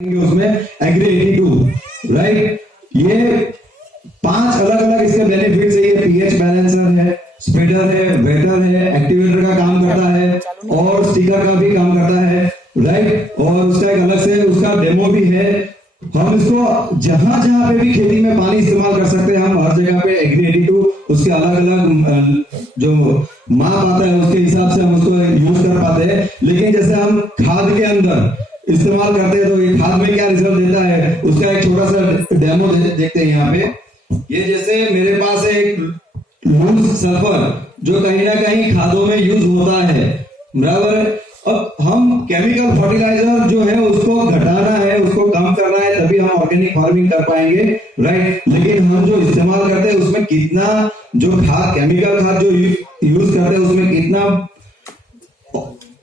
उसमें agree 82 right. ये 5 अलग अलग इसके बेनिफिट्स है। ये पीएच बैलेंसर है, स्प्रेडर है, वेटर है, एक्टिवेटर का काम करता है और स्टिकर का भी काम करता है राइट। और उसका एक अलग से उसका डेमो भी है। हम इसको जहां जहां पे भी खेती में पानी इस्तेमाल कर सकते हैं, हम हर जगह पे एग्री 82 उसके अलग अलग जो माप आता है उसके हिसाब से हम उसको यूज कर पाते हैं। लेकिन जैसे हम खाद के अंदर इस्तेमाल करते हैं तो ये खाद में क्या रिजल्ट देता है उसका एक छोटा सा डेमो देखते हैं यहाँ पे। ये जैसे मेरे पास है एक लूज सल्फर जो कहीं ना कहीं खादों में यूज होता है बराबर। अब हम केमिकल फर्टिलाइजर जो है उसको घटाना है, उसको कम करना है, तभी हम ऑर्गेनिक फार्मिंग कर पाएंगे राइट। लेकिन हम जो इस्तेमाल करते हैं उसमें कितना जो खाद केमिकल खाद जो यूज करते हैं उसमें कितना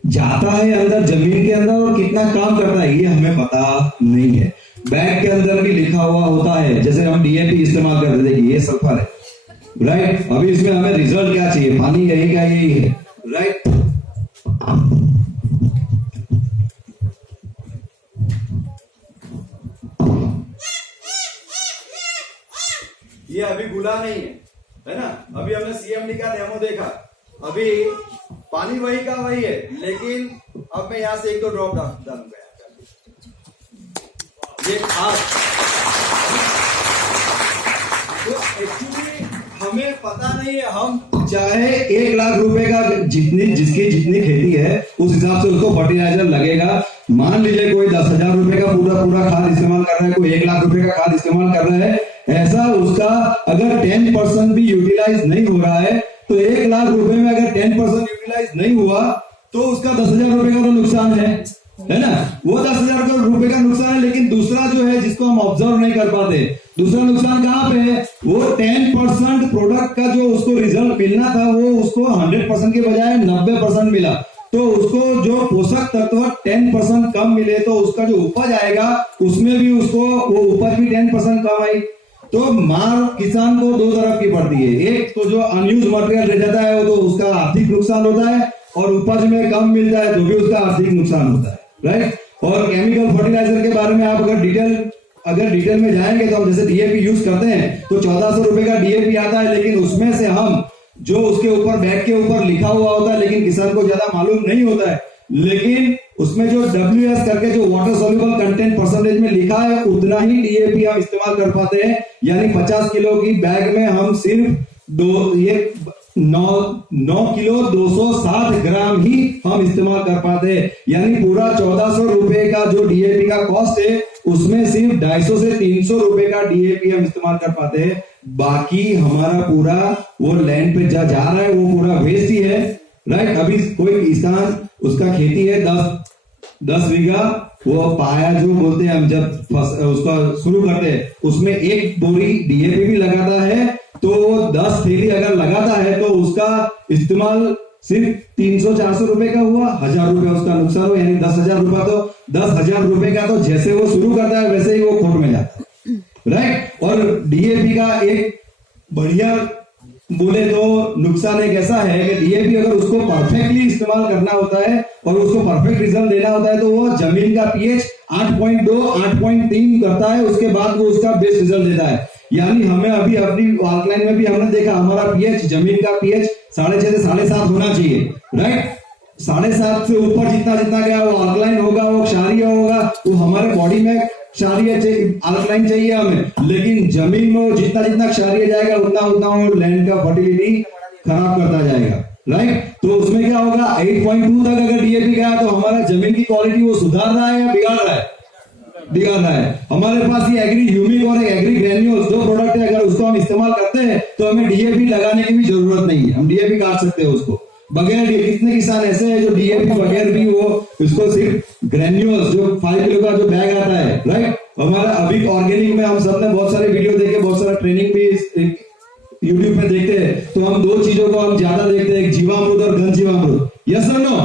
जाता है अंदर जमीन के अंदर और कितना काम करता है ये हमें पता नहीं है। बैग के अंदर भी लिखा हुआ होता है, जैसे हम डीएपी इस्तेमाल करते थे कि ये सल्फर है राइट। अभी इसमें हमें रिजल्ट क्या चाहिए, पानी यही का यही है राइट। ये अभी गुला नहीं है ना। अभी हमने सीएमडी का डेमो देखा, अभी पानी वही का वही है, लेकिन अब मैं यहां से एक दो ड्रॉप डालूंगा। ये खाद तो एक्चुअली हमें पता नहीं है। हम चाहे 1 लाख रुपए का जिसकी जितनी खेती है उस हिसाब से उसको फर्टिलाइजर लगेगा। मान लीजिए कोई 10,000 रुपए का पूरा खाद इस्तेमाल कर रहा है, कोई 1 लाख रुपए का खाद इस्तेमाल कर रहा है। ऐसा उसका अगर 10% भी यूटिलाइज नहीं हो रहा है तो 1 लाख रुपए में अगर 10% यूटिलाइज नहीं हुआ तो उसका 10,000 रुपए का तो नुकसान है ना। वो 10,000 रुपए का नुकसान है। लेकिन दूसरा जो है जिसको हम ऑब्जर्व नहीं कर पाते, दूसरा नुकसान कहां पे है, वो 10% प्रोडक्ट का जो उसको रिजल्ट मिलना था वो उसको 100% के बजाय 90% मिला। तो उसको जो पोषक तत्व 10% कम मिले तो उसका जो उपज आएगा उसमें भी उसको वो उपज भी 10% कम आई। तो मार किसान को दो तरफ की पड़ती है। एक तो जो अनयूज मटेरियल रह जाता है वो तो उसका आर्थिक नुकसान होता है, और उपज में कम मिलता है तो भी उसका आर्थिक नुकसान होता है राइट। और केमिकल फर्टिलाइजर के बारे में आप अगर डिटेल में जाएंगे तो हम जैसे डीएपी यूज करते हैं तो 1400 रुपए का डीएपी आता है। लेकिन उसमें से हम जो उसके ऊपर बैग के ऊपर लिखा हुआ होता है, लेकिन किसान को ज्यादा मालूम नहीं होता है, लेकिन उसमें जो WS करके जो वाटर सोल्यूबल कंटेंट परसेंटेज में लिखा है उतना ही डीएपी हम इस्तेमाल कर पाते हैं। यानी 50 किलो की बैग में हम सिर्फ 9 किलो 260 ग्राम ही हम इस्तेमाल कर पाते हैं। यानी पूरा 1400 रुपए का जो डीएपी का कॉस्ट है उसमें सिर्फ 250 से 300 रुपए का डीएपी हम इस्तेमाल कर पाते हैं। बाकी हमारा पूरा वो लैंड पे जा रहा है वो पूरा वेस्ट ही है राइट। अभी कोई किसान उसका खेती है 10 बीघा, वो पाया जो बोलते हैं हम जब उसका शुरू करते हैं उसमें 1 बोरी डीएपी भी लगाता है तो 10 थैली अगर लगाता है तो उसका इस्तेमाल सिर्फ 300-400 रुपए का हुआ, 1000 रुपए उसका नुकसान हुआ। यानी 10,000 रुपए तो 10,000 रुपए का तो जैसे वो शुरू करता है वैसे ही वो खोट में जाता है राइट। और डीएपी का एक बढ़िया बोले तो नुकसान एक ऐसा है कि डीएपी अगर उसको परफेक्टली इस्तेमाल करना होता है और उसको परफेक्ट रिजल्ट देना होता है तो वो जमीन का पीएच 8.2 8.3 करता है, उसके बाद वो उसका बेस्ट रिजल्ट देता है। यानी हमें अभी अपनी आउटलाइन में भी हमने देखा हमारा पीएच जमीन का पीएच 6.5 से 7.5 होना चाहिए राइट। 7.5 से ऊपर जितना गया वो आल्कलाइन होगा, वो क्षारीय होगा, वो हमारे बॉडी में क्षारीय आल्कलाइन चाहिए हमें। लेकिन जमीन में जितना क्षारीय जाएगा उतना वो लैंड का फर्टिलिटी खराब करता जाएगा राइट। तो उसमें क्या होगा 8.2 तक अगर डीएपी गया तो हमारा जमीन की क्वालिटी वो सुधार रहा है या बिगाड़ रहा है। हमारे पास ये एग्री ह्यूमिक और एग्री ग्रेन्यूल्स दो प्रोडक्ट है, अगर उसको हम इस्तेमाल करते हैं तो हमें डीएपी लगाने की भी जरूरत नहीं है, हम डीएपी काट सकते हैं उसको बगैर। कितने किसान ऐसे हैं जो डीएपी बगैर भी वो उसको सिर्फ ग्रेन्यूल्स जो 5 किलो का जो बैग आता है राइट। हमारा अभी ऑर्गेनिक में हम सबने बहुत सारे वीडियो देखे, बहुत सारा ट्रेनिंग भी यूट्यूब पे देखते हैं तो हम 2 चीजों को हम ज्यादा देखते हैं, जीवामृत और घन जीवामृत। यस और नो?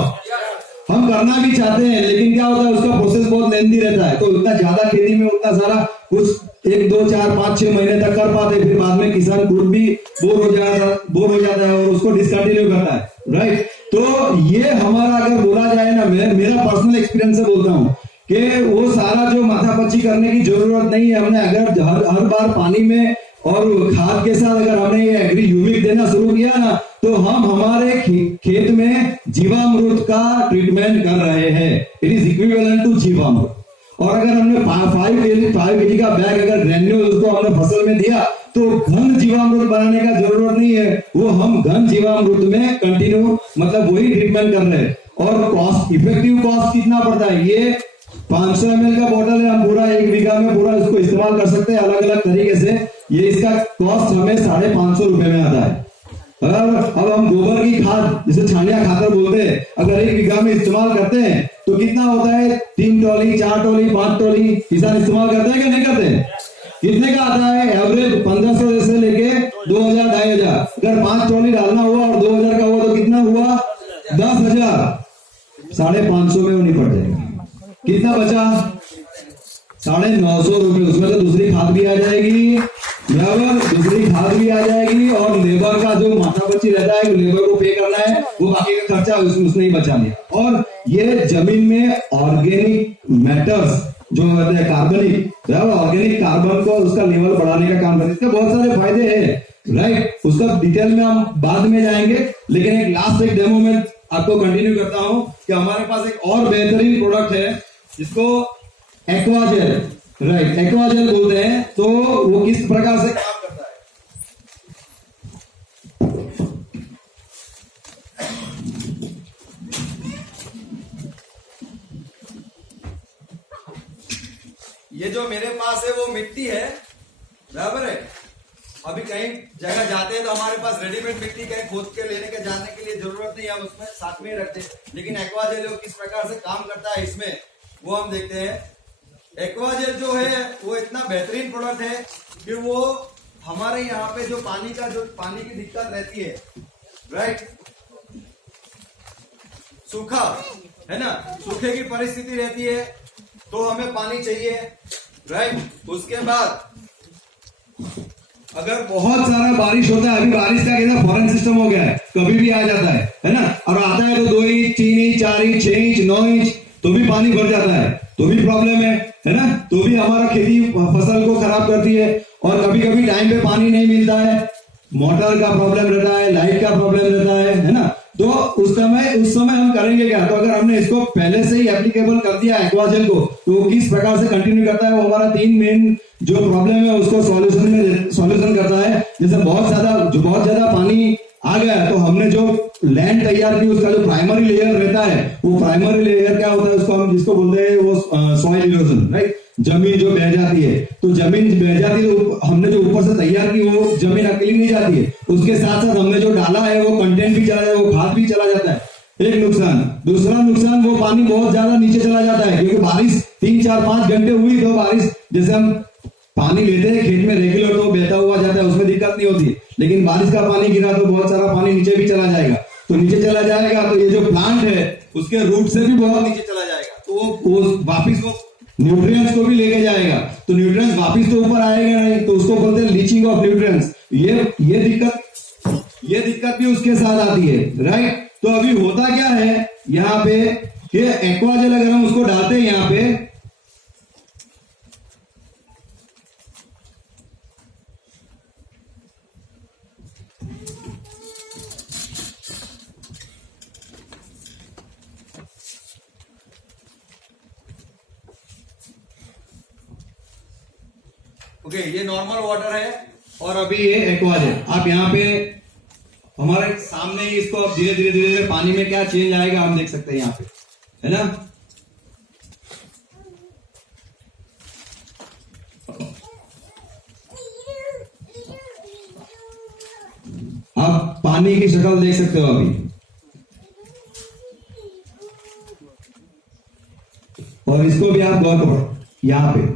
हम करना भी चाहते हैं लेकिन क्या होता है उसका प्रोसेस बहुत लेंथी रहता है, तो उतना ज्यादा खेती में उतना सारा कुछ 1 2 4 5 6 महीने तक कर पाते, फिर बाद में किसान खुद भी बोर हो जाता है और उसको डिसकंटिन्यू करता है राइट। तो ये हमारा अगर बोला जाए ना, मेरा पर्सनल एक्सपीरियंस से बोलता हूँ कि वो सारा जो माथापच्ची करने की जरूरत नहीं है। हमने अगर हर बार पानी में और खाद के साथ अगर हमने ये एग्री ह्यूमिक देना शुरू किया ना, तो हम हमारे खेत में जीवामृत का ट्रीटमेंट कर रहे हैं। इट इज इक्विवेलेंट टू जीवामृत। और अगर हमने 5 kg का बैग अगर ग्रेन्यूल उसको हमने फसल में दिया, तो घन जीवामृत बनाने का जरूरत नहीं है। वो हम घन जीवामृत में कंटिन्यू मतलब वही ट्रीटमेंट कर रहे हैं। और कॉस्ट, इफेक्टिव कॉस्ट कितना पड़ता है? ये 500 ml का बोतल है, हम पूरा 1 बीघा में पूरा इसको इस्तेमाल कर सकते हैं अलग अलग तरीके से। ये इसका कॉस्ट हमें 550 रुपए में आता है। अब हम गोबर की खाद जिसे छानिया खातर बोलते हैं, अगर 1 बीघा में इस्तेमाल करते हैं तो कितना होता है? 3 टोली, 4 टोली, 5 टोली किसान इस्तेमाल करते हैं कि नहीं करते? कितने का आता है? एवरेज 1500 से लेके 2000, 2500। अगर 5 टोली डालना हुआ और 2000 का हुआ तो कितना हुआ? 10,000। 550 में वो निपट जाएगा। कितना बचा? 950 रुपए। उसमें तो दूसरी खाद भी आ जाएगी, बराबर, दूसरी खाद भी आ जाएगी, और लेबर का जो माथापच्ची रहता है, लेबर को पे करना है, वो बाकी का खर्चा उसने ही बचा लिया। और ये जमीन में ऑर्गेनिक मैटर्स जो होते हैं, कार्बनिक, ऑर्गेनिक कार्बन को उसका लेवल बढ़ाने का काम करते हैं। इसके बहुत सारे फायदे हैं, राइट। उसका डिटेल में हम बाद में जाएंगे, लेकिन एक लास्ट एक डेमो में आपको कंटिन्यू करता हूं कि हमारे पास एक और बेहतरीन प्रोडक्ट है जिसको एक्वाजेल, राइट, एक्वाजेल बोलते हैं। तो वो किस प्रकार से काम करता है? ये जो मेरे पास है वो मिट्टी है, बराबर है। अभी कहीं जगह जाते हैं तो हमारे पास रेडीमेड मिट्टी कहीं खोद के लेने के जाने के लिए जरूरत नहीं है, हम उसमें साथ में ही रखते हैं। लेकिन एक्वाजेल किस प्रकार से काम करता है इसमें, वो हम देखते हैं। एक्वाजेल जो है वो इतना बेहतरीन प्रोडक्ट है कि वो हमारे यहाँ पे जो पानी की दिक्कत रहती है, राइट, सूखा है ना, सूखे की परिस्थिति रहती है तो हमें पानी चाहिए, राइट। उसके बाद अगर बहुत सारा बारिश होता है, अभी बारिश का कैसा फॉरेन सिस्टम हो गया है, कभी भी आ जाता है ना, और आता है तो 2 inch, 3 inch, 4 inch, 6 inch, 9 inch, तो भी पानी भर जाता है, तो भी प्रॉब्लम है ना, तो भी हमारा खेती फसल को खराब करती है। और कभी कभी टाइम पे पानी नहीं मिलता है, मोटर का प्रॉब्लम रहता है, लाइट का प्रॉब्लम रहता है ना, तो उस समय हम करेंगे क्या? तो अगर हमने इसको पहले से ही एप्लीकेबल कर दिया एक्वाजेल को, तो किस प्रकार से कंटिन्यू करता है? वो हमारा 3 मेन जो प्रॉब्लम है उसको सॉल्यूशन करता है। जैसे बहुत ज्यादा पानी आ गया तो हमने जो लैंड तैयार की, उसका जो प्राइमरी लेयर रहता है, वो प्राइमरी लेयर क्या होता है? उसको हम जिसको बोलते हैं वो सॉइल इरोजन, राइट। जमीन जो बह जाती है, तो जमीन बह जाती है तो हमने जो ऊपर से तैयार की वो जमीन अकेली नहीं जाती है, उसके साथ साथ हमने जो डाला है वो कंटेंट भी चला जाता है, वो खाद भी चला जाता है। एक नुकसान। दूसरा नुकसान, वो पानी बहुत ज्यादा नीचे चला जाता है, क्योंकि बारिश 3, 4, 5 घंटे हुई तो बारिश, जैसे हम पानी लेते हैं खेत में रेगुलर तो बहता हुआ जाता है, उसमें दिक्कत नहीं होती। लेकिन बारिश का पानी गिरा तो बहुत सारा पानी नीचे भी चला जाएगा, तो नीचे चला जाएगा तो ये जो प्लांट है उसके रूट से भी बहुत नीचे चला जाएगा, तो वो वापिस वो न्यूट्रिएंट्स को भी लेके जाएगा, तो न्यूट्रिएंट्स वापिस तो ऊपर आएगा नहीं, तो उसको बोलते हैं लीचिंग ऑफ न्यूट्रिएंट्स। ये दिक्कत भी उसके साथ आती है, राइट। तो अभी होता क्या है यहाँ पे, कि एक्वाजेल अगर हम उसको डालते हैं यहाँ पे, ओके, ये नॉर्मल वाटर है और अभी ये एक्वाजेल। आप यहाँ पे हमारे सामने ही इसको अब धीरे धीरे पानी में क्या चेंज आएगा हम देख सकते हैं यहाँ पे, है ना। आप पानी की शक्ल देख सकते हो अभी, और इसको भी आप गौर करो यहाँ पे,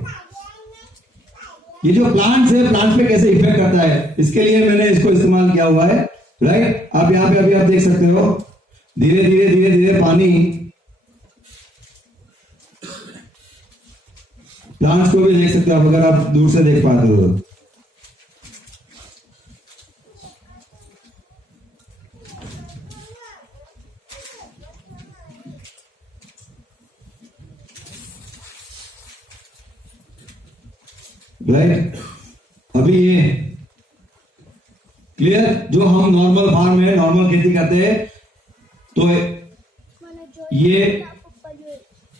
ये जो प्लांट्स है, प्लांट पे कैसे इफेक्ट करता है, इसके लिए मैंने इसको इस्तेमाल किया हुआ है, राइट। आप यहाँ पे अभी आप देख सकते हो धीरे धीरे पानी प्लांट्स को भी देख सकते हो आप, अगर आप दूर से देख पाते हो। राइट। अभी ये क्लियर, जो हम नॉर्मल फार्म में नॉर्मल खेती करते हैं, तो ये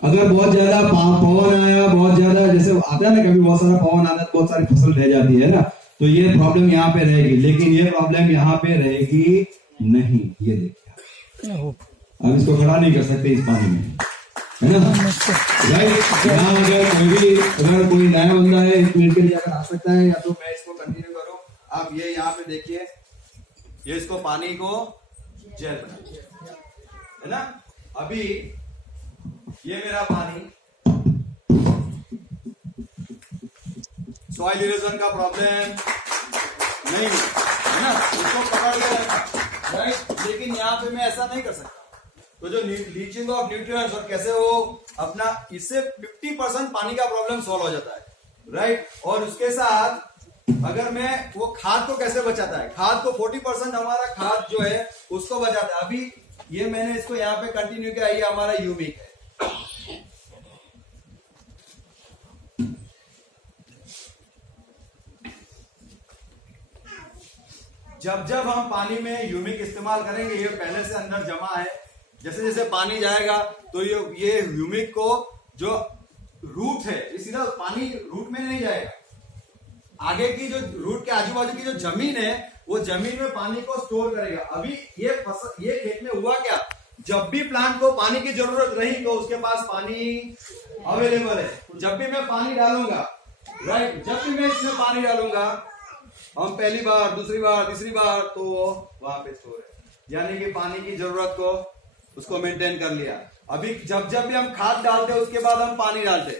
अगर बहुत ज्यादा पवन आया, बहुत ज्यादा जैसे आता है ना, कभी बहुत सारा पवन आता है, बहुत सारी फसल रह जाती है ना, तो ये प्रॉब्लम यहाँ पे रहेगी, लेकिन ये प्रॉब्लम यहाँ पे रहेगी नहीं। ये देखिए, अब इसको खड़ा नहीं कर सकते इस पानी में, है ना, राइट। यहाँ अगर कोई नया बंदा है 1 मिनट के लिए अगर आ सकता है, या तो मैं इसको कंटिन्यू करूं। आप ये यहाँ पे देखिए, ये इसको पानी को जेल बना, है ना। अभी ये मेरा पानी, सॉइल इरोजन का प्रॉब्लम नहीं है ना, इसको पकड़ के रखा, राइट। लेकिन यहाँ पे मैं ऐसा नहीं कर सकता, तो जो लीचिंग ऑफ न्यूट्रिएंट्स और कैसे वो अपना, इससे 50% पानी का प्रॉब्लम सॉल्व हो जाता है, राइट। और उसके साथ अगर मैं वो खाद को कैसे बचाता है, खाद को 40% हमारा खाद जो है उसको बचाता है। अभी ये मैंने इसको यहाँ पे कंटिन्यू किया, ये हमारा ह्यूमिक है। जब जब हम पानी में ह्यूमिक इस्तेमाल करेंगे, ये पहले से अंदर जमा है, जैसे जैसे पानी जाएगा तो ये ह्यूमिक को जो रूट है, ये सीधा पानी रूट में नहीं जाएगा, आगे की जो रूट के आजू बाजू की जो जमीन है, वो जमीन में पानी को स्टोर करेगा। अभी ये खेत में हुआ क्या, जब भी प्लांट को पानी की जरूरत रही तो उसके पास पानी अवेलेबल है। जब भी मैं पानी डालूंगा, राइट, जब भी मैं इसमें पानी डालूंगा, हम पहली बार, दूसरी बार, तीसरी बार, तो वहां पे स्टोर है, यानी कि पानी की जरूरत को उसको मेंटेन कर लिया। अभी जब जब भी हम खाद डालते हैं, उसके बाद हम पानी डालते,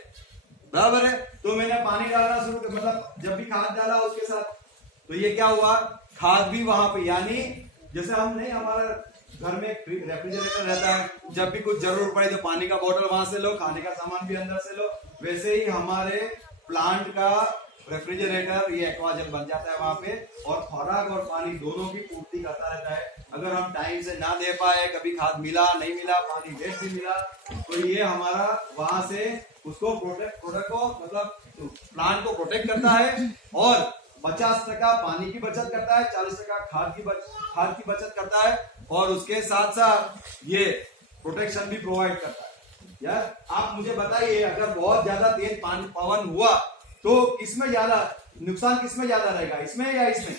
बराबर है। तो मैंने पानी डालना शुरू कर, मतलब जब भी खाद डाला उसके साथ, तो ये क्या हुआ, खाद भी वहां पे, यानी जैसे हम नहीं, हमारा घर में रेफ्रिजरेटर रहता है, जब भी कुछ जरूरत पड़े तो पानी का बोतल वहां से लो, खाने का सामान भी अंदर से लो, वैसे ही हमारे प्लांट का रेफ्रिजरेटर ये एक्वाजल बन जाता है वहां पे, और खुराक और पानी दोनों की पूर्ति करता रहता है। अगर हम टाइम से ना दे पाए, कभी खाद मिला नहीं मिला, पानी वेस्ट भी मिला, तो ये हमारा वहां से उसको प्रोडक्ट को, मतलब प्लांट को प्रोटेक्ट करता है, और 50% पानी की बचत करता है, 40% खाद की बचत करता है, और उसके साथ साथ ये प्रोटेक्शन भी प्रोवाइड करता है। यार आप मुझे बताइए, अगर बहुत ज्यादा तेज पवन हुआ तो इसमें ज्यादा नुकसान किसमें ज्यादा रहेगा, इसमें या इसमें,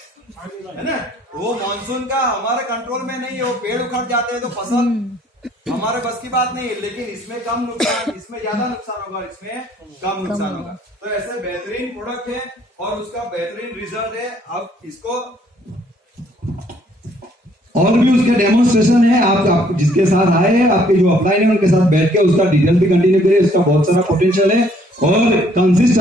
है ना। वो मानसून का हमारे कंट्रोल में नहीं है, वो पेड़ उखड़ जाते हैं तो फसल हमारे बस की बात नहीं है, लेकिन इसमें कम नुकसान, इसमें ज्यादा नुकसान होगा, इसमें कम नुकसान होगा। तो ऐसे बेहतरीन प्रोडक्ट है और उसका बेहतरीन रिजल्ट है। अब इसको और भी उसके डेमोन्स्ट्रेशन है, आप जिसके साथ आए हैं, आपके जो अपलाइन है उनके साथ बैठ के उसका डिटेल भी कंटिन्यू करिए, उसका बहुत सारा पोटेंशियल है और कंसिस्टेंट